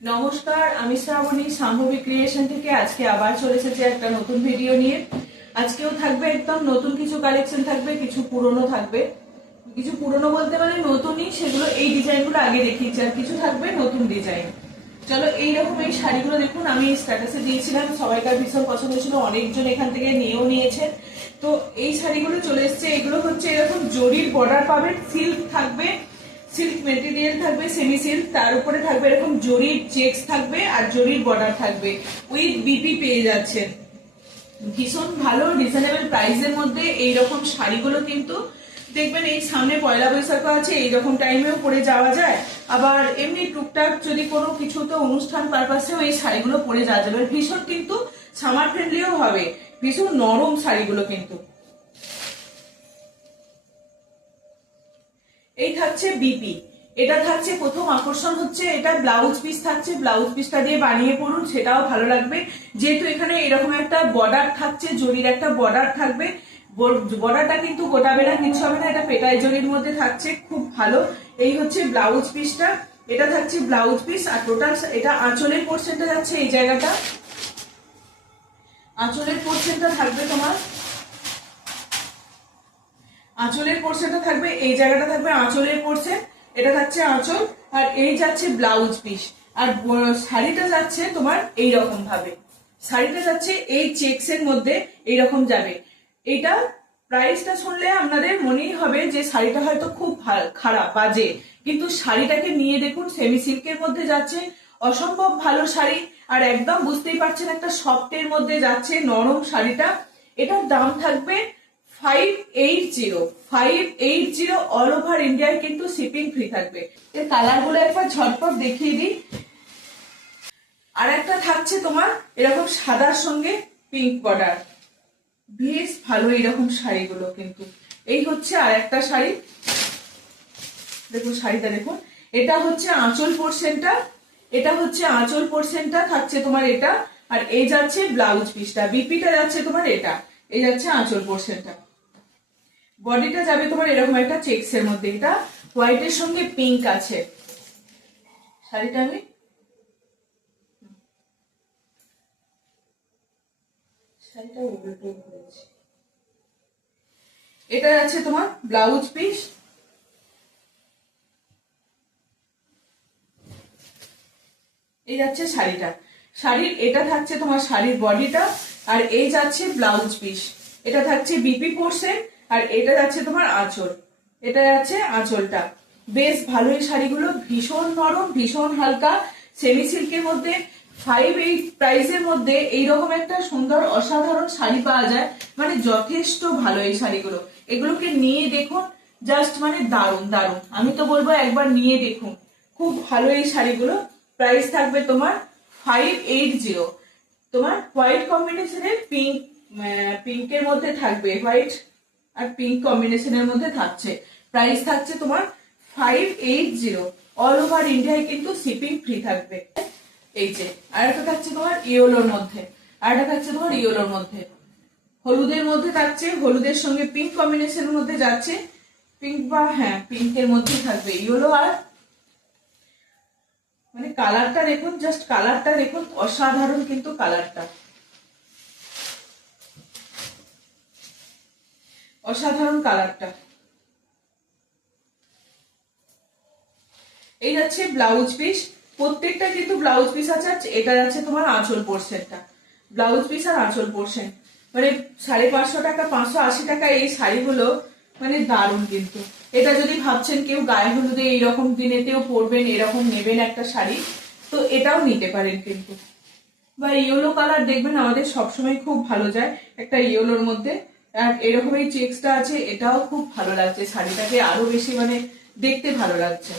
নমস্কার, আমি শ্রাবণী সাম্ভবী ক্রিয়েশন থেকে আজকে আবার চলে এসেছি একটা নতুন ভিডিও নিয়ে। আজকেও থাকবে একদম নতুন কিছু কালেকশন থাকবে, কিছু পুরনো থাকবে। কিছু পুরনো বলতে মানে নতুনই, সেগুলো এই ডিজাইনগুলো আগে দেখিয়েছি, আর কিছু থাকবে নতুন ডিজাইন। চলো, এইরকম এই শাড়িগুলো দেখুন, আমি স্ট্যাটাসে দিয়েছিলাম, সবাইকার ভীষণ পছন্দ ছিল, অনেকজন এখান থেকে নিয়েও নিয়েছেন। তো এই শাড়িগুলো চলে এসছে, এগুলো হচ্ছে এরকম জরির বর্ডার পাবে, সিল্ক থাকবে, সিল্ক মেটেরিয়াল থাকবে, সেমি সিল্ক, তার উপরে থাকবে এরকম জরির চেকস থাকবে আর জরির বর্ডার থাকবে, উইথ বিপি পেয়ে যাচ্ছেন। ভীষণ ভালো রিজনেবল প্রাইসের মধ্যে এইরকম শাড়িগুলো কিন্তু দেখবেন, এই সামনে পয়লা বৈশাখ আছে, এইরকম টাইমেও পরে যাওয়া যায়। আবার এমনি টুকটাক যদি কোনো কিছুতে অনুষ্ঠান পারপাসেও এই শাড়িগুলো পরে যাওয়া যাবে। ভীষণ কিন্তু সামার ফ্রেন্ডলিও হবে, ভীষণ নরম শাড়িগুলো কিন্তু। এই থাকছে বিপি, এটা থাকছে প্রথম আকর্ষণ, হচ্ছে এটা ব্লাউজ পিস থাকছে, ব্লাউজ পিসটা দিয়ে বানিয়ে পড়ুন, সেটাও ভালো লাগবে। যেহেতু এখানে এরকম একটা বর্ডার থাকছে, জরির একটা বর্ডার থাকবে, বর্ডারটা কিন্তু গোটাবে না, কিছু হবে না, এটা পেটাই জরির মধ্যে থাকছে, খুব ভালো। এই হচ্ছে ব্লাউজ পিসটা, এটা থাকছে ব্লাউজ পিস। আর টোটাল এটা আঁচলের পোর্শনটা যাচ্ছে এই জায়গাটা, আঁচলের পোর্শনটা থাকবে তোমার, আঁচলের পোর্শনটা থাকবে এই জায়গাটা, থাকবে আঁচলের পোর্শন, এটা থাকছে আঁচল। আর এই যাচ্ছে ব্লাউজ পিস। আর শাড়িটা যাচ্ছে তোমার এই রকম ভাবে, শাড়িটা যাচ্ছে এই চেকস এর মধ্যে এইরকম যাবে। এটা প্রাইসটা শুনলে আপনাদের মনেই হবে যে শাড়িটা হয়তো খুব খারাপ বাজে, কিন্তু শাড়িটাকে নিয়ে দেখুন, সেমি সিল্কের মধ্যে যাচ্ছে, অসম্ভব ভালো শাড়ি। আর একদম বুঝতেই পারছেন একটা সফটের মধ্যে যাচ্ছে নরম শাড়িটা। এটার দাম থাকবে 580 অল ওভার ইন্ডিয়ায়, কিন্তু শিপিং ফ্রি থাকবে। এর কালার গুলো একবার ঝটপট দেখিয়ে দিই। আর একটা থাকছে তোমার এরকম সাদার সঙ্গে পিঙ্ক বর্ডার, বেশ ভালো এইরকম শাড়িগুলো কিন্তু। এই হচ্ছে আর একটা শাড়ি, দেখুন শাড়িটা দেখুন, এটা হচ্ছে আঁচল পোর্শনটা, এটা হচ্ছে আঁচল পোর্শনটা থাকছে তোমার এটা। আর এই যাচ্ছে ব্লাউজ পিসটা, বিপিটা যাচ্ছে তোমার এটা, এই যাচ্ছে আঁচল পোর্শনটা। বডিটা যাবে তোমার এরকম একটা চেকস এর মধ্যে, এটা হোয়াইটের সঙ্গে পিঙ্ক আছে। শাড়িটা আমি শাড়িটা উল্টো করেছি। এটা আছে তোমার ব্লাউজ পিস, এই যাচ্ছে শাড়িটা, শাড়ির এটা থাকছে তোমার শাড়ির বডিটা। আর এই যাচ্ছে ব্লাউজ পিস, এটা থাকছে বিপি পোর্শন। আর এটা যাচ্ছে তোমার আঁচল, এটা যাচ্ছে আঁচলটা। বেশ ভালো এই শাড়িগুলো, ভীষণ নরম, ভীষণ হালকা, সেমি সিল্কের মধ্যে। 580 প্রাইসের মধ্যে এইরকম একটা সুন্দর অসাধারণ শাড়ি পাওয়া যায়, মানে যথেষ্ট ভালো এই শাড়িগুলো। এগুলোকে নিয়ে দেখুন, জাস্ট মানে দারুণ দারুণ, আমি তো বলবো একবার নিয়ে দেখুন, খুব ভালো এই শাড়িগুলো। প্রাইস থাকবে তোমার 580। তোমার হোয়াইট কম্বিনেশনের পিঙ্ক, পিঙ্কের মধ্যে থাকবে, হোয়াইট আর পিঙ্ক কম্বিনেশনের মধ্যে থাকছে। প্রাইস থাকছে তোমার 580, অল ওভার ইন্ডিয়ায় কিন্তু শিপিং ফ্রি থাকবে। এই যে আর একটা থাকছে তোমার ইয়েলোর মধ্যে, আর একটা থাকছে তোমার ইয়েলোর মধ্যে, হলুদের মধ্যে থাকছে, হলুদের সঙ্গে পিঙ্ক কম্বিনেশনের মধ্যে যাচ্ছে, পিঙ্ক বা হ্যাঁ পিঙ্কের মধ্যে থাকবে ইয়েলো। আর মানে কালারটা দেখুন, জাস্ট কালারটা দেখুন, অসাধারণ কিন্তু কালারটা, অসাধারণ কালারটা। এই যাচ্ছে ব্লাউজ পিস, প্রত্যেকটা কিন্তু ব্লাউজ পিস আছে। এটা যাচ্ছে তোমার আঁচল পোর্শনটা, ব্লাউজ পিস আর আঁচল পোর্শন, মানে 550 টাকা 580 টাকা এই শাড়িগুলো, মানে দারুণ কিন্তু। এটা যদি ভাবছেন কেউ গায়ে হলুদে এইরকম দিনেতেও পরবেন, এরকম নেবেন একটা শাড়ি, তো এটাও নিতে পারেন কিন্তু। বা ইয়েলো কালার দেখবেন আমাদের সবসময় খুব ভালো যায়, একটা ইয়েলোর মধ্যে। আর এরকম এই চেক্সটা আছে, এটাও খুব ভালো লাগছে, শাড়িটাকে আরো বেশি মানে দেখতে ভালো লাগছে।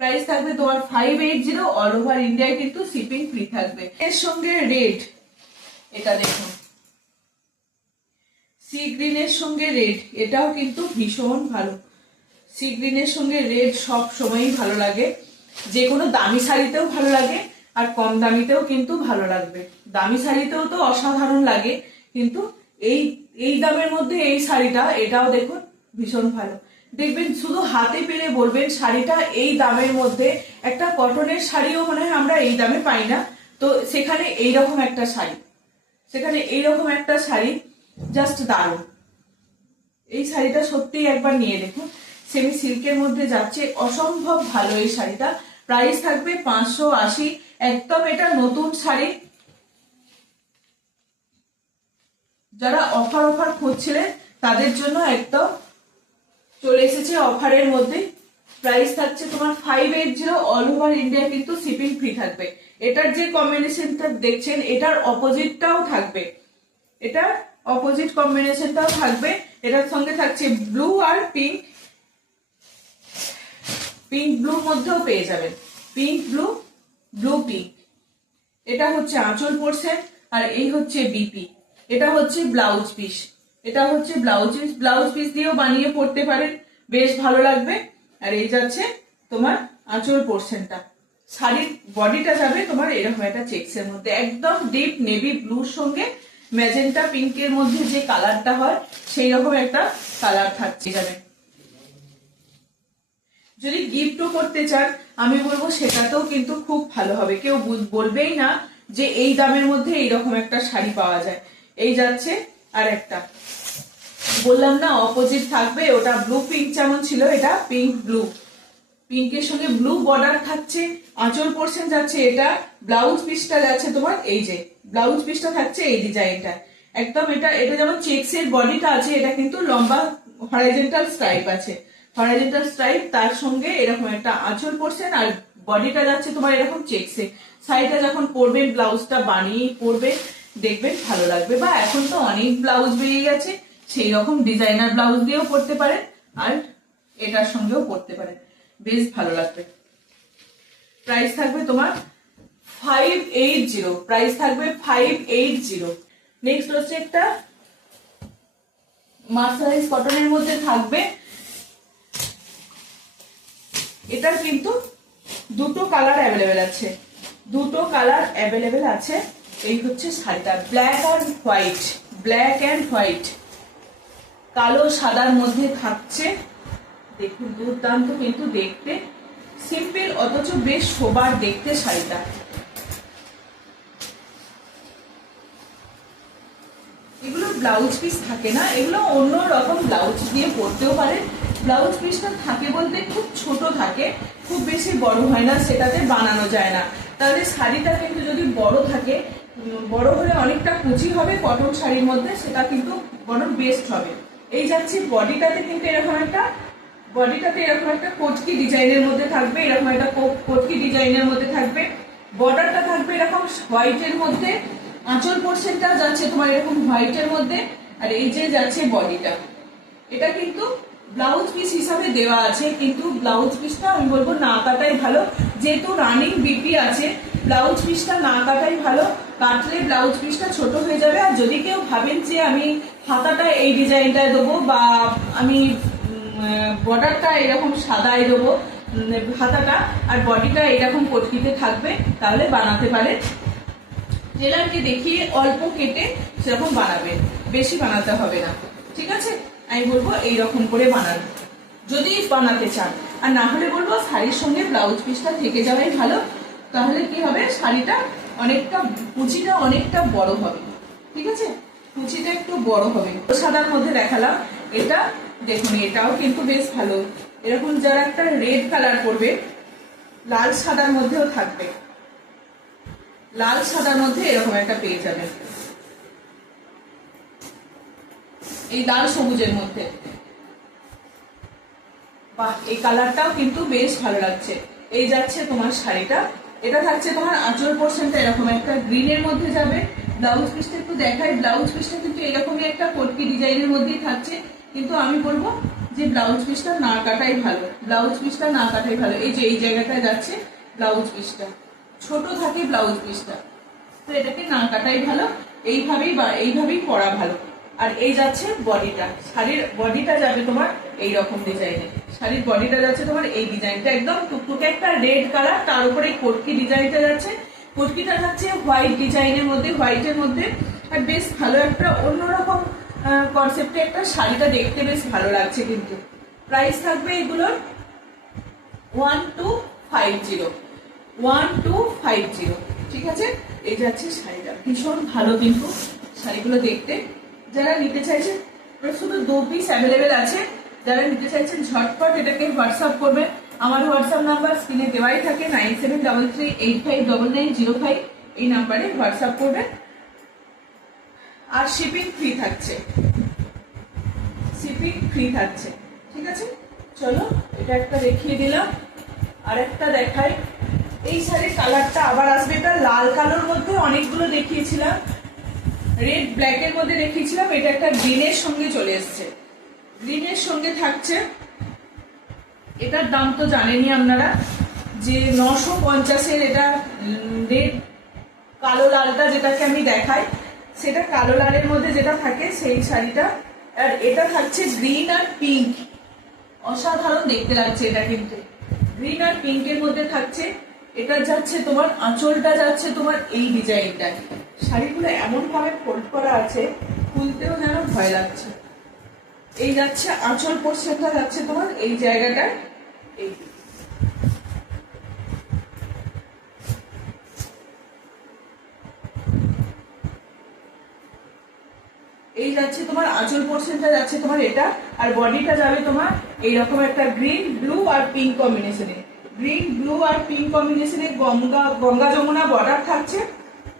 প্রাইস থাকবে তোমার 580, অল ওভার ইন্ডিয়ায় কিন্তু শিপিং ফ্রি থাকবে। এর সঙ্গে রেড, এটা দেখুন সি গ্রিনের সঙ্গে রেড, এটাও কিন্তু ভীষণ ভালো। সি গ্রিনের সঙ্গে রেড সব সময়ই ভালো লাগে, যে কোনো দামি শাড়িতেও ভালো লাগে, আর কম দামিতেও কিন্তু ভালো লাগবে। দামি শাড়িতেও তো অসাধারণ লাগে, কিন্তু এই এই দামের মধ্যে এই শাড়িটা, এটাও দেখুন ভীষণ ভালো। দেখবেন শুধু হাতে পেলে বলবেন শাড়িটা এই দামের মধ্যে, একটা কটনের শাড়িও মনে হয় আমরা এই দামে পাই না। তো সেখানে এইরকম একটা শাড়ি, জাস্ট দারুণ। এই শাড়িটা সত্যিই একবার নিয়ে দেখুন, সেমি সিল্কের মধ্যে যাচ্ছে, অসম্ভব ভালো এই শাড়িটা। প্রাইস থাকবে 580, একদম এটা নতুন শাড়ি। যারা অফার খুঁজছিলেন তাদের জন্য একদম চলে এসেছে অফারের মধ্যে। প্রাইস থাকছে তোমার 580, অল ওভার ইন্ডিয়া কিন্তু শিপিং ফ্রি থাকবে। এটার যে কম্বিনেশনটা দেখছেন এটার অপোজিটটাও থাকবে, এটার অপোজিট কম্বিনেশনটাও থাকবে। এটার সঙ্গে থাকছে ব্লু আর পিঙ্ক, পিঙ্ক ব্লুর মধ্যেও পেয়ে যাবেন, পিঙ্ক ব্লু, ব্লু পিঙ্ক। এটা হচ্ছে আঁচল পোর্শন আর এই হচ্ছে বিপি। এটা হচ্ছে ব্লাউজ পিস, ব্লাউজ পিস দিয়েও বানিয়ে পড়তে পারেন, বেশ ভালো লাগবে। আর এই যাচ্ছে তোমার আঁচল পোর্শনটা। শাড়ির বডিটা যাবে তোমার এরকম একটা চেক্সের মধ্যে, একদম ডিপ নেভি ব্লুর সঙ্গে ম্যাজেন্টা পিঙ্কের মধ্যে যে কালারটা হয় সেই রকম একটা কালার থাকছে যাবে। যদি গিফটও করতে চান আমি বলবো সেটাতেও কিন্তু খুব ভালো হবে, কেউ বলবেই না যে এই দামের মধ্যে এইরকম একটা শাড়ি পাওয়া যায়। এই যাচ্ছে আর একটা, বললাম না অপোজিট থাকবে, ওটা ব্লু পিঙ্ক যেমন ছিল, এটা পিঙ্ক ব্লু, পিঙ্কের সঙ্গে ব্লু বর্ডার থাকছে। আঁচল পোর্শন যাচ্ছে এটা, ব্লাউজ পিসটা যাচ্ছে তোমার এই যে ব্লাউজ পিসটা থাকছে এই ডিজাইনটা একদম। এটা যেমন চেক্সের বডিটা আছে, এটা কিন্তু লম্বা হরাইজন্টাল স্ট্রাইপ আছে, হরাইজন্টাল স্ট্রাইপ, তার সঙ্গে এরকম একটা আঁচল পোর্শন আর বডিটা যাচ্ছে তোমার এরকম চেক্সে। শাড়িটা যখন পরবেন, ব্লাউজটা বানিয়ে পরবেন, দেখবেন ভালো লাগবে। বা এখন তো অনেক ব্লাউজ বেরিয়ে গেছে, সেই রকম ডিজাইনার ব্লাউজ দিয়েও পরতে পারেন আর এটার সঙ্গেও পরতে পারেন, বেশ ভালো লাগবে। প্রাইস থাকবে তোমার 580, প্রাইস থাকবে 580। নেক্সট হচ্ছে একটা মার্সারাইজ কটনের মধ্যে থাকবে, এটার কিন্তু দুটো কালার অ্যাভেলেবেল আছে, এই হচ্ছে শাড়িটা, ব্ল্যাক অ্যান্ড হোয়াইট, কালো সাদার মধ্যে থাকছে। দেখুন দুর্দান্ত কিন্তু দেখতে, সিম্পল অথচ বেশ সোবার দেখতে শাড়িটা। এগুলো ব্লাউজ পিস থাকে না, এগুলো অন্য রকম ব্লাউজ দিয়ে পরতেও পারে। ব্লাউজ পিসটা থাকে বলতে খুব ছোট থাকে, খুব বেশি বড় হয় না, সেটাতে বানানো যায় না। তাহলে শাড়িটা কিন্তু যদি বড় থাকে, বড় হলে অনেকটা কুচি হবে কটন শাড়ির মধ্যে, সেটা কিন্তু বড় বেস্ট হবে। এই যাচ্ছে বডিটাতে কিন্তু এরকম একটা কোটকি ডিজাইনের মধ্যে থাকবে, এরকম একটা কোটকি ডিজাইনের মধ্যে থাকবে। বর্ডারটা থাকবে এরকম হোয়াইটের মধ্যে, আঁচল পোর্শনটা যাচ্ছে তোমার এরকম হোয়াইটের মধ্যে, আর এই যে যাচ্ছে বডিটা। এটা কিন্তু ব্লাউজ পিস হিসাবে দেওয়া আছে, কিন্তু ব্লাউজ পিসটা আমি বলবো না কাটাই ভালো, যেহেতু রানিং বিপি আছে, ব্লাউজ পিসটা না কাটাই ভালো। কাটলে ব্লাউজ পিসটা ছোট হয়ে যাবে। আর যদি কেউ ভাবেন যে আমি হাতাটা এই ডিজাইনটায় দেবো বা আমি বর্ডারটা এরকম সাদায় দেবো, হাতাটা আর বডিটা এরকম পটকিতে থাকবে, তাহলে বানাতে পারে। টেলারকে দেখিয়ে অল্প কেটে সেরকম বানাবে, বেশি বানাতে হবে না, ঠিক আছে? আমি বলবো এইরকম করে বানানো যদি বানাতে চান। আর না হলে বলবো শাড়ির সঙ্গে ব্লাউজ পিসটা থেকে যাওয়াই ভালো, তাহলে কি হবে শাড়িটা অনেকটা, কুচিটা অনেকটা বড় হবে, ঠিক আছে? কুচিটা একটু বড় হবে। সাদার মধ্যে দেখালাম এটা, দেখুন এটাও কিন্তু বেশ ভালো। এরকম যারা একটা রেড কালার করবে, লাল সাদার মধ্যেও থাকবে, লাল সাদার মধ্যে এরকম একটা পেয়ে যাবে, এই লাল সবুজের মধ্যে। বাহ, এই কালারটাও কিন্তু বেশ ভালো লাগছে। এই যাচ্ছে তোমার শাড়িটা, এটা থাকছে তোমার আঁচল পোর্শনটা এরকম একটা গ্রিনের মধ্যে যাবে। ব্লাউজ পিসটা একটু দেখাই, ব্লাউজ পিসটা কিন্তু এরকমই একটা কোটকি ডিজাইনের মধ্যেই থাকছে, কিন্তু আমি বলবো যে ব্লাউজ পিসটা না কাটাই ভালো, এই যে এই জায়গাটায় যাচ্ছে ব্লাউজ পিসটা, ছোট থাকে ব্লাউজ পিসটা, তো এটাকে না কাটাই ভালো, এইভাবেই পরা ভালো। আর এই যাচ্ছে বডিটা, শাড়ির বডিটা যাবে তোমার এইরকম ডিজাইনে, শাড়ির বডিটা যাচ্ছে তোমার এই ডিজাইনটা, একদম টুকটুকে একটা রেড কালার, তার উপরে কোটকি ডিজাইনটা যাচ্ছে, কোটকিটা যাচ্ছে হোয়াইট ডিজাইনের মধ্যে, হোয়াইটের মধ্যে। আর বেশ ভালো একটা অন্যরকম কনসেপ্টে একটা শাড়িটা দেখতে বেশ ভালো লাগছে কিন্তু। প্রাইস থাকবে এগুলোর 1250, 1250। ঠিক আছে, এই যাচ্ছে শাড়িটা, ভীষণ ভালো কিন্তু শাড়িগুলো দেখতে। যারা নিতে চাইছেন, শুধু 2 পিস অ্যাভেলেবেল আছে, যারা নিতে চাইছেন ঝটপট এটাকে হোয়াটসঅ্যাপ করবেন। আমার হোয়াটসঅ্যাপ নাম্বার স্ক্রিনে দেওয়াই থাকে, 9733859905, এই নাম্বারে হোয়াটসঅ্যাপ করবেন। আর শিপিং ফ্রি থাকছে, শিপিং ফ্রি থাকছে। ঠিক আছে, চলো এটা একটা দেখিয়ে দিলাম, আর একটা দেখাই। এই শাড়ির কালারটা আবার আসবে, এটা লাল কালোর মধ্যে অনেকগুলো দেখিয়েছিলাম, রেড ব্ল্যাক এর মধ্যে দেখিয়েছিলাম, এটা একটা গ্রিনের সঙ্গে চলে এসছে, গ্রিনের সঙ্গে থাকছে। এটার দাম তো জানেনই আপনারা যে 950-এর। এটা রেড কালো লালটা যেটাকে আমি দেখাই, সেটা কালো লালের মধ্যে যেটা থাকে সেই শাড়িটা। আর এটা থাকছে গ্রিন আর পিঙ্ক, অসাধারণ দেখতে লাগছে এটা, কিন্তু গ্রিন আর পিঙ্কের মধ্যে থাকছে। এটা যাচ্ছে তোমার আঁচলটা যাচ্ছে তোমার এই ডিজাইনটা। শাড়িগুলো এমন ভাবে ফোল্ড করা আছে, খুলতেও যেন ভয় লাগছে। এই যাচ্ছে আঁচল পোর্শনটা, যাচ্ছে তোমার এই জায়গাটা, এই এই যাচ্ছে তোমার আঁচল পোর্শনটা, যাচ্ছে তোমার এটা। আর বডিটা যাবে তোমার এইরকম একটা গ্রিন ব্লু আর পিঙ্ক কম্বিনেশনে, গ্রিন ব্লু আর পিঙ্ক কম্বিনেশনে গঙ্গা যমুনা বর্ডার থাকছে,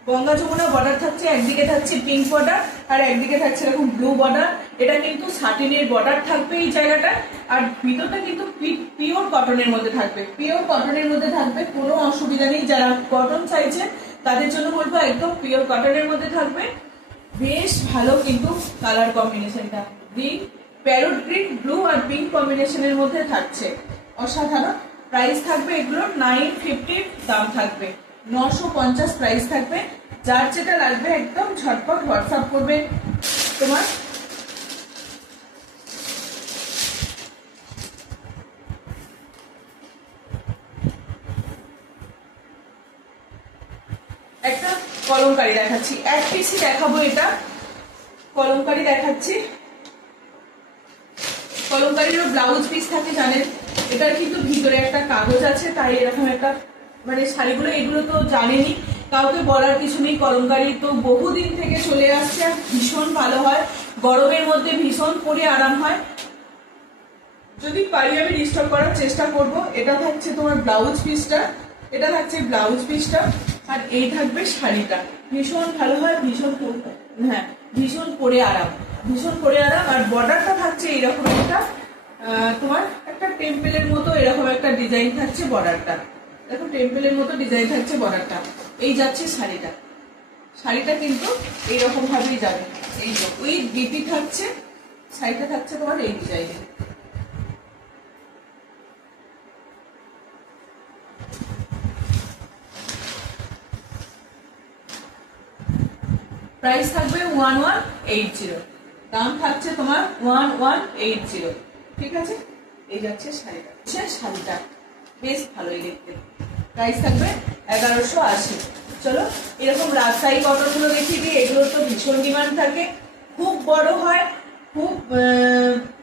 গঙ্গা যমুনা বর্ডার থাকছে। একদিকে থাকছে পিঙ্ক বর্ডার আর একদিকে থাকছে এরকম ব্লু বর্ডার। এটা কিন্তু সাটিনের বর্ডার থাকবে এই জায়গাটা। আর ভিতরটা কিন্তু পিওর কটনের মধ্যে থাকবে, পিওর কটনের মধ্যে থাকবে, কোনো অসুবিধা নেই। যারা কটন চাইছে তাদের জন্য বলবো একদম পিওর কটনের মধ্যে থাকবে। বেশ ভালো কিন্তু কালার কম্বিনেশনটা, গ্রিন, প্যারোট গ্রিন, ব্লু আর পিঙ্ক কম্বিনেশনের মধ্যে থাকছে, অসাধারণ। প্রাইস থাকবে এগুলোর 950 দাম থাকবে, 950 প্রাইস থাকবে। যার যেটা লাগবে একদম ঝটপট হোয়াটসঅ্যাপ করবে। তোমার একটা কলমকারি দেখাচ্ছি, এক পিসই দেখাবো। এটা কলমকারি দেখাচ্ছি, কলমকারিরও ব্লাউজ পিস থাকে জানেন। এটার কিন্তু ভিতরে একটা কাগজ আছে, তাই এরকম একটা, মানে শাড়িগুলো এগুলো তো জানেনি, কাউকে বলার কিছু নেই। কলমকারি তো বহুদিন থেকে চলে আসছে, আর ভীষণ ভালো হয়, গরমের মধ্যে ভীষণ পরে আরাম হয়। যদি পারি আমি রিস্টক করার চেষ্টা করব। এটা থাকছে তোমার ব্লাউজ পিসটা, এটা থাকছে ব্লাউজ পিসটা, আর এই থাকবে শাড়িটা। ভীষণ ভালো হয়, ভীষণ, হ্যাঁ ভীষণ পরে আরাম, ভীষণ পরে আরাম। আর বর্ডারটা থাকছে এইরকম একটা, তোমার একটা টেম্পলের মতো এরকম একটা ডিজাইন থাকছে বর্ডারটা, দেখো টেম্পলের মতো ডিজাইন থাকছে বর্ডারটা। এই যাচ্ছে শাড়িটা, শাড়িটা কিন্তু এইরকম ভাবেই যাবে, এই যে ওই বিপি থাকছে, শাড়িটা থাকছে তোমার এই ডিজাইনে। প্রাইস থাকবে 1180, দাম থাকছে তোমার 1180। ঠিক আছে, এই যাচ্ছে শাড়িটা, শাড়িটা বেশ ভালোই দেখতে। প্রাইস থাকবে 1180। চলো এরকম রাজশাহী কটন গুলো দেখিয়ে দিই, এগুলোর তো ভীষণ ডিমান্ড থাকে, খুব বড় হয়, খুব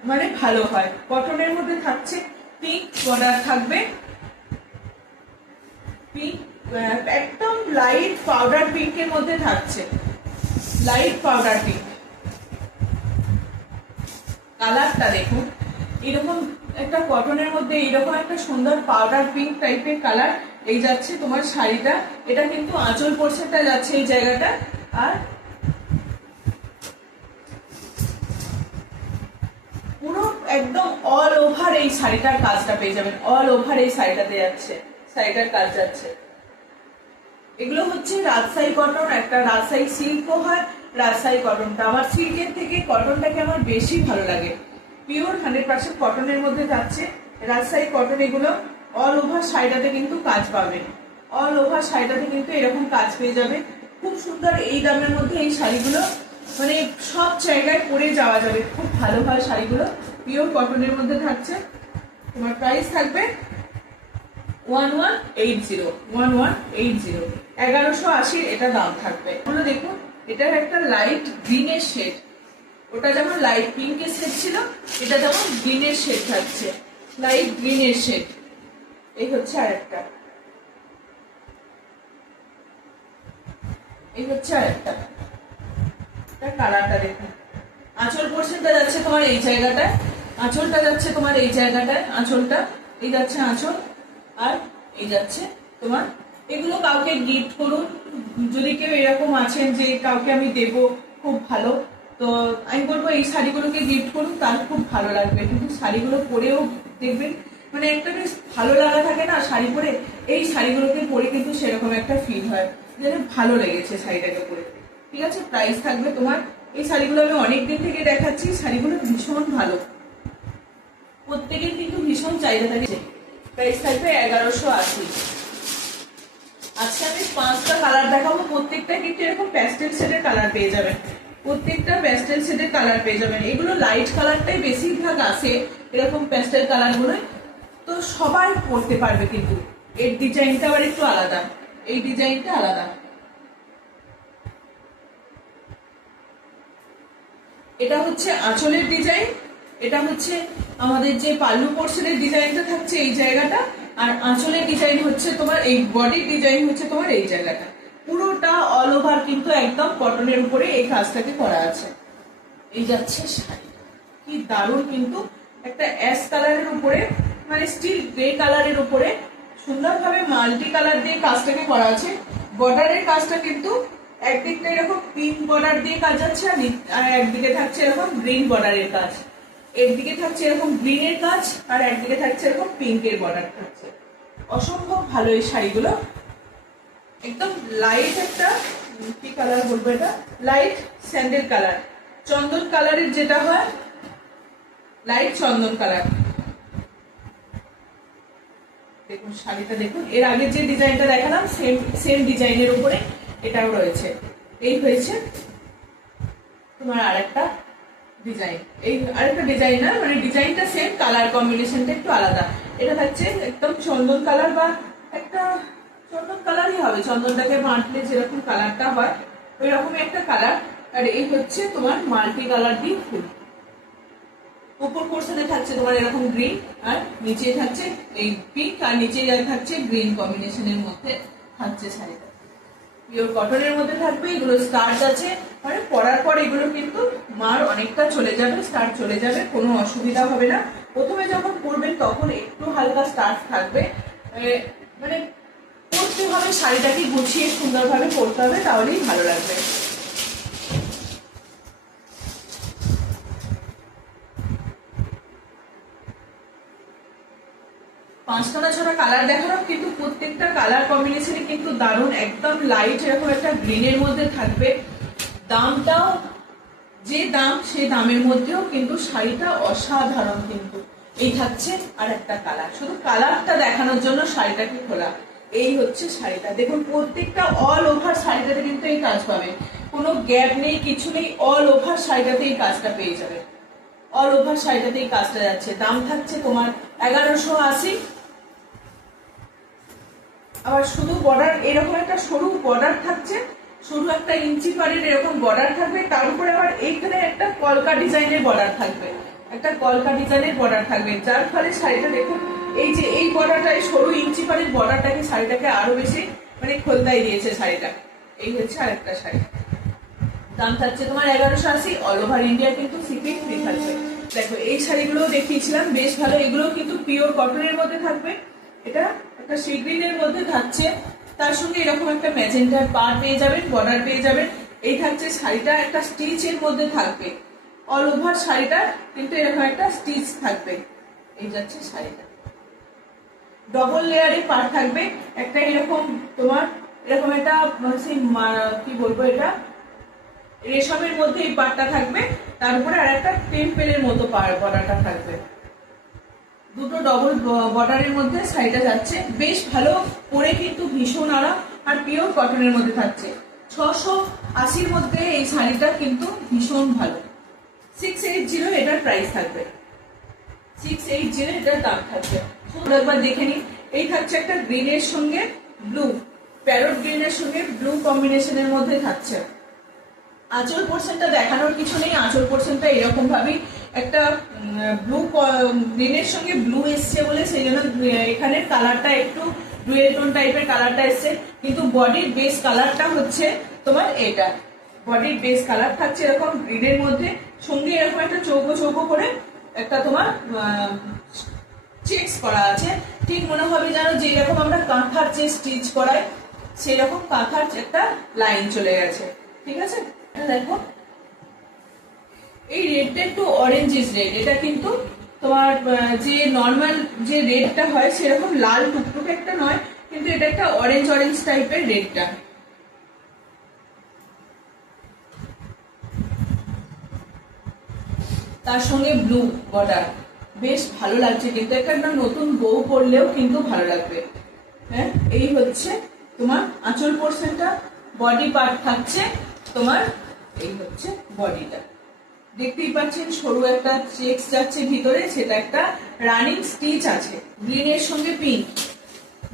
মানে ভালো হয়। কটনের মধ্যে থাকছে পিঙ্ক বর্ডার থাকবে, পিঙ্ক একদম লাইট পাউডার পিঙ্কের মধ্যে থাকছে, লাইট পাউডার পিঙ্ক। কালারটা দেখুন, এরকম একটা কটনের মধ্যে এইরকম একটা সুন্দর পাউডার পিঙ্ক টাইপের কালার। এই যাচ্ছে তোমার শাড়িটা, এটা কিন্তু আঁচল পোর্শনটা যাচ্ছে এই জায়গাটা। আর পুরো একদম অল ওভার এই শাড়িটার কাজটা পেয়ে যাবেন, অল ওভার এই শাড়িটাতে যাচ্ছে, শাড়িটার কাজ যাচ্ছে। এগুলো হচ্ছে রাজশাহী কটন, একটা রাজশাহী সিল্কও হয়। রাজশাহী কটনটা আমার সিল্কের থেকে কটনটাকে আমার বেশি ভালো লাগে, পিওর 100% কটনের মধ্যে যাচ্ছে রাজশাহী কটন। এগুলো অল ওভার শাড়িটাতে কিন্তু কাজ পাবেন, অল ওভার শাড়িটাতে কিন্তু এরকম কাজ পেয়ে যাবে, খুব সুন্দর। এই দামের মধ্যে এই শাড়িগুলো মানে সব জায়গায় পরে যাওয়া যাবে, খুব ভালো হয় শাড়িগুলো, পিওর কটনের মধ্যে থাকছে। তোমার প্রাইস থাকবে 1180, 1180, 1180 এটা দাম থাকবে। এগুলো দেখুন, এটার একটা লাইট গ্রিনের শেড, ওটা যেমন লাইট পিঙ্কের শেড ছিল, এটা যেমন গ্রিনের শেড থাকছে, লাইট গ্রিনের শেড। এই হচ্ছে আরেকটা, এই হচ্ছে আরেকটা, কালারটা দেখুন। আঁচল পোর্শনটা যাচ্ছে তোমার এই জায়গাটায়, আঁচলটা যাচ্ছে তোমার এই জায়গাটায়, আঁচলটা এই যাচ্ছে আঁচল, আর এই যাচ্ছে তোমার। এগুলো কাউকে গিফট করুন, যদি কেউ এরকম আছেন যে কাউকে আমি দেব, খুব ভালো, তো আমি বলবো এই শাড়িগুলোকে গিফট করুন, তার খুব ভালো লাগবে। কিন্তু শাড়িগুলো পরেও দেখবেন মানে একটা বেশ ভালো লাগা থাকে না শাড়ি পরে, এই শাড়িগুলোকে পরে কিন্তু সেরকম একটা ফিল হয় যেন ভালো লেগেছে শাড়িটাকে পরে। ঠিক আছে, প্রাইস থাকবে তোমার, এই শাড়িগুলো আমি অনেকদিন থেকে দেখাচ্ছি, শাড়িগুলো ভীষণ ভালো, প্রত্যেকের কিন্তু ভীষণ চাহিদা থাকে। প্রাইস থাকবে 1180। আজকে আমি 5টা কালার দেখাবো, প্রত্যেকটা কিন্তু এরকম প্যাস্টেল শেডের কালার পেয়ে যাবেন, প্রত্যেকটা প্যাস্টেল শেডের কালার পেয়ে যাবেন। এগুলো লাইট কালারটাই বেশিরভাগ আসে এরকম প্যাস্টেল কালার গুলো, তো সবাই পরতে পারবে। কিন্তু এর ডিজাইনটা আবার একটু আলাদা, এই ডিজাইনটা আলাদা। এটা হচ্ছে আঁচলের ডিজাইন, এটা হচ্ছে আমাদের যে পাল্লু পোর্শনের ডিজাইনটা থাকছে এই জায়গাটা, আর আঁচলের ডিজাইন হচ্ছে তোমার এই বডির ডিজাইন হচ্ছে তোমার এই জায়গাটা। পুরোটা অল ওভার কিন্তু একদম কটনের উপরে এই কাজটাকে করা আছে। এই যাচ্ছে শাড়িটা, কি দারুণ, কিন্তু একটা অ্যাশ কালারের উপরে মানে স্টিল গ্রে কালারের উপরে সুন্দরভাবে মাল্টি কালার দিয়ে কাজটাকে করা আছে। বর্ডারের কাজটা কিন্তু একদিকটা এরকম পিঙ্ক বর্ডার দিয়ে কাজ আছে, আর একদিকে থাকছে এরকম গ্রিন বর্ডারের কাজ, এর দিকে থাকছে এরকম গ্রিনের কাজ, আর একদিকে থাকছে এরকম পিঙ্কের বর্ডার থাকছে। অসম্ভব ভালো এই শাড়িগুলো, একদম লাইট একটা কি কালার বলবো, এটা লাইট স্যান্ডেল কালার, চন্দন কালারের যেটা হয়, লাইট চন্দন কালার। দেখুন শাড়িটা দেখুন, এর আগে যে ডিজাইনটা দেখালাম সেম সেম ডিজাইনের উপরে এটাও রয়েছে। এই হয়েছে তোমার আরেকটা ডিজাইন, এই আরেকটা ডিজাইন না, মানে ডিজাইনটা সেম, কালার কম্বিনেশনটা একটু আলাদা। এটা থাকছে একদম চন্দন কালার, বা একটা চন্দন কালারই হবে, চন্দনটাকে বাঁটলে যেরকম কালারটা হয় ওই রকমই একটা কালার। আর এই হচ্ছে তোমার মাল্টি কালার দিয়ে ফুল, উপর পোর্শনে থাকছে তোমার এরকম গ্রিন, আর নিচে থাকছে এই পিঙ্ক, আর নিচে থাকছে গ্রিন কম্বিনেশনের মধ্যে থাকছে শাড়িটা। পিওর কটনের মধ্যে থাকবে, এগুলো স্টার্চ আছে, মানে পরার পর এগুলো কিন্তু মার অনেকটা চলে যাবে, স্টার্চ চলে যাবে, কোনো অসুবিধা হবে না। প্রথমে যখন পরবেন তখন একটু হালকা স্টার্চ থাকবে, মানে পরতে হবে, শাড়িটাকে গুছিয়ে সুন্দরভাবে পরতে হবে, তাহলেই ভালো লাগবে। পাঁচটা না ছটা কালার দেখালাম, কিন্তু প্রত্যেকটা কালার কম্বিনেশনে কিন্তু দারুণ, একদম লাইট এরকম একটা গ্রিনের মধ্যে থাকবে। দামটাও যে দাম, সেই দামের মধ্যেও কিন্তু শাড়িটা অসাধারণ। কিন্তু এই থাকছে আর একটা কালার, শুধু কালারটা দেখানোর জন্য শাড়িটাকে খোলা। এই হচ্ছে শাড়িটা, দেখুন প্রত্যেকটা অল ওভার শাড়িটাতে কিন্তু এই কাজ পাবে, কোনো গ্যাপ নেই, কিছু নেই, অল ওভার শাড়িটাতে এই কাজটা পেয়ে যাবে, অল ওভার শাড়িটাতে এই কাজটা যাচ্ছে। দাম থাকছে তোমার 1180। আবার শুধু বর্ডার, এরকম একটা সরু বর্ডার থাকছে, সরু একটা ইঞ্চি পারের এরকম বর্ডার থাকবে, তার উপরে আবার এইখানে একটা কলকা ডিজাইনের বর্ডার থাকবে, একটা কলকা ডিজাইনের বর্ডার থাকবে, যার ফলে শাড়িটা দেখুন এই যে এই বর্ডারটা, এই সরু ইঞ্চি পারের বর্ডারটাকে শাড়িটাকে আরো বেশি মানে খোলতাই দিয়েছে শাড়িটা। এই হচ্ছে আরেকটা শাড়ি, দাম থাকছে তোমার 1180। অল ওভার ইন্ডিয়া কিন্তু শিপিং ফ্রি থাকবে। দেখো এই শাড়িগুলো দেখিয়েছিলাম, বেশ ভালো, এগুলো কিন্তু পিওর কটনের মধ্যে থাকবে, এটা একটা সি গ্রিনের মধ্যে থাকছে, তার সঙ্গে এরকম একটা ম্যাজেন্টার পার পেয়ে যাবেন, বর্ডার পেয়ে যাবেন। এই থাকছে শাড়িটা একটা স্টিচের মধ্যে থাকবে, অল ওভার শাড়িটা কিন্তু এরকম একটা স্টিচ থাকবে। এই যাচ্ছে শাড়িটা, ডবল লেয়ারে পার থাকবে, একটা এরকম তোমার এরকম একটা কি বলবো, এটা রেশমের মধ্যে এই পাড়টা থাকবে, তার উপরে আর একটা টেম্পেলের মতো বর্ডারটা থাকবে, দুটো ডবল বর্ডারের মধ্যে শাড়িটা যাচ্ছে। বেশ ভালো, পরে কিন্তু ভীষণ আরাম, আর পিওর কটনের মধ্যে থাকছে। 680-র মধ্যে এই শাড়িটা কিন্তু ভীষণ ভালো। 680 এটার প্রাইস থাকবে, 680 এটার দাম থাকবে। একবার দেখে নিন, এই থাকছে একটা গ্রিনের সঙ্গে ব্লু, প্যারট গ্রিনের সঙ্গে ব্লু কম্বিনেশনের মধ্যে থাকছে, আঁচল পোর্শনটা দেখানোর কিছু নেই, আঁচল পোর্শনটা এরকম ভাবেই একটা ব্লু গ্রিনের সঙ্গে ব্লু এসছে বলে সেই জন্য এখানের কালারটা একটু ডুয়েল টোন টাইপের কালারটা এসছে, কিন্তু বডির বেস কালারটা হচ্ছে তোমার এটা। বডির বেস কালার থাকছে এরকম গ্রিনের মধ্যে, সঙ্গে এরকম একটা চৌকো চৌকো করে একটা তোমার চেকস করা আছে। ঠিক মনে হবে যেন যেরকম আমরা কাঁথার যে স্টিচ করাই সেরকম কাঁথার একটা লাইন চলে গেছে। ঠিক আছে, দেখো এই রেডটা একটু অরেঞ্জিস রেড, এটা কিন্তু তোমার যে নর্মাল যে রেডটা হয় সেরকম লাল টুকটুকে একটা নয়, কিন্তু এটা একটা অরেঞ্জ অরেঞ্জ টাইপের রেডটা। তার সঙ্গে ব্লু বর্ডার, বেশ ভালো লাগছে, কিন্তু একটা নতুন বউ পরলেও কিন্তু ভালো লাগবে। হ্যাঁ, এই হচ্ছে তোমার আঁচল পোর্শনটা। বডি পার্ট থাকছে তোমার, এই হচ্ছে বডিটা, দেখতেই পাচ্ছেন সরু একটা চেকস যাচ্ছে ভিতরে, সেটা একটা রানিং স্টিচ আছে। গ্রিনের সঙ্গে পিঙ্ক,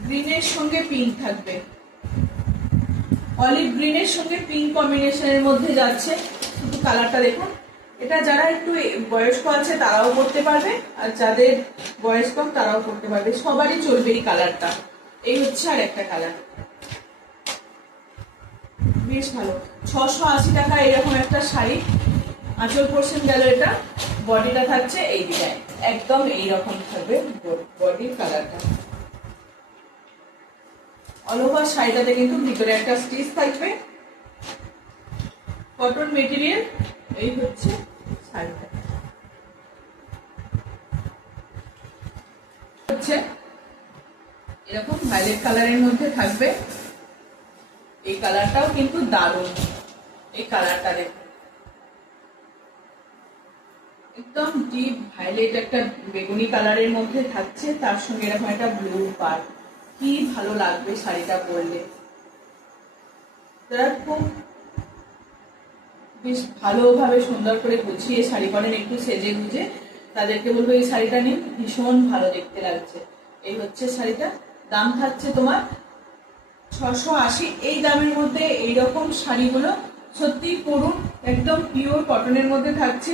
গ্রিনের সঙ্গে পিঙ্ক থাকবে, অলিভ গ্রিনের সঙ্গে পিঙ্ক কম্বিনেশনের মধ্যে যাচ্ছে। শুধু কালারটা দেখুন, এটা যারা একটু বয়স্ক আছে তারাও করতে পারবে, আর যাদের বয়স কম তারাও করতে পারবে, সবারই চলবে এই কালারটা। এই হচ্ছে আর একটা কালার, বেশ ভালো। 680 টাকা এরকম একটা শাড়ি। আঁচল পোর্শন গেল এটা, বডিটা থাকছে এই ডিজাইন, একদম এইরকম থাকবে বডির কালারটা। অল ওভার শাড়িটাতে কিন্তু ভিতরে একটা স্টিচ থাকবে, কটন মেটেরিয়াল। এই হচ্ছে শাড়িটা, হচ্ছে এরকম ভায়োলেট কালারের মধ্যে থাকবে। এই কালারটাও কিন্তু দারুণ, এই কালারটা দেখুন, একদম ডিপ ভায়োলেট একটা বেগুনি কালারের মধ্যে থাকছে, তার সঙ্গে এরকম একটা ব্লু পার্ট। কি ভালো লাগবে শাড়িটা পরলে, যারা খুব বেশ ভালোভাবে সুন্দর করে গুছিয়ে শাড়ি পরেন, একটু সেজে গুজে, তাদেরকে বলবো এই শাড়িটা নিন, ভীষণ ভালো দেখতে লাগছে। এই হচ্ছে শাড়িটা, দাম থাকছে তোমার 680। এই দামের মধ্যে এইরকম শাড়িগুলো সত্যি পরুন, একদম পিওর কটনের মধ্যে থাকছে।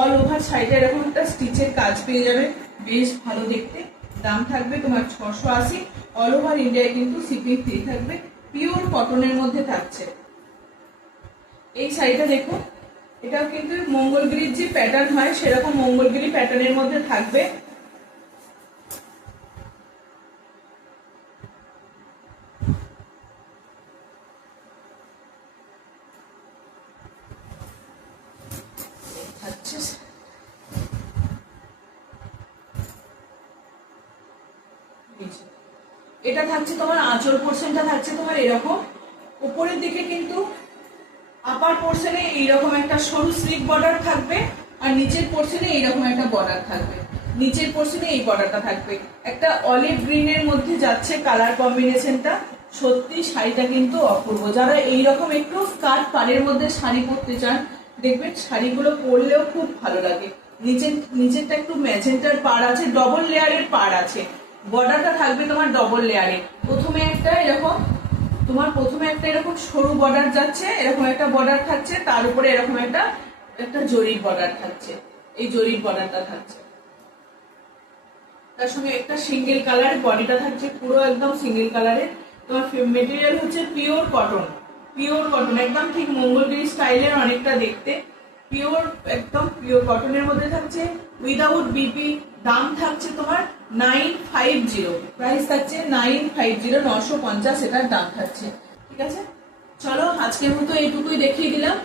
অল ওভার শাড়িটা এরকম একটা স্টিচের কাজ পেয়ে যাবে, বেশ ভালো দেখতে। দাম থাকবে তোমার 680। অল ওভার ইন্ডিয়ায় কিন্তু শিপিং ফ্রি থাকবে, পিওর কটনের মধ্যে থাকছে। এই শাড়িটা দেখো, এটাও কিন্তু মঙ্গলগিরির যে প্যাটার্ন হয় সেরকম মঙ্গলগিরি প্যাটার্নের মধ্যে থাকবে। এটা থাকছে তোমার আঁচল পোর্শনটা থাকছে তোমার এরকম, উপরের দিকে কিন্তু আপার পোর্শনে এইরকম একটা সরু স্লিক বর্ডার থাকবে, আর নিচের পোর্শনে এইরকম একটা বর্ডার থাকবে। নিচের পোর্শনে এই বর্ডারটা থাকবে, একটা অলিভ গ্রিনের মধ্যে যাচ্ছে কালার কম্বিনেশনটা। সত্যি শাড়িটা কিন্তু অপূর্ব। যারা এইরকম একটু স্কার্ট পাড়ের মধ্যে শাড়ি পরতে চান, দেখবেন শাড়িগুলো পরলেও খুব ভালো লাগে। নিচেরটা একটু ম্যাজেন্টার পাড় আছে, ডবল লেয়ারের পাড় আছে, বর্ডারটা থাকবে তোমার ডবল লেয়ারে। প্রথমে একটা এরকম সরু বর্ডার যাচ্ছে, এরকম একটা বর্ডার থাকছে, তার উপরে এরকম একটা জরির বর্ডার থাকছে, এই জরির বর্ডারটা থাকছে। তার সঙ্গে একটা সিঙ্গেল কালার বডিটা থাকছে, পুরো একদম সিঙ্গেল কালারের। তোমার মেটেরিয়াল হচ্ছে পিওর কটন, পিওর কটন, একদম ঠিক মঙ্গলগিরি স্টাইলের অনেকটা দেখতে, পিওর একদম পিওর কটনের মধ্যে থাকছে, উইদাউট বিপি। দাম থাকছে তোমার 950, প্রাইস থাকছে 950, 950 এটার দাম থাকছে। ঠিক আছে, চলো আজকের মতো এইটুকুই দেখিয়ে দিলাম।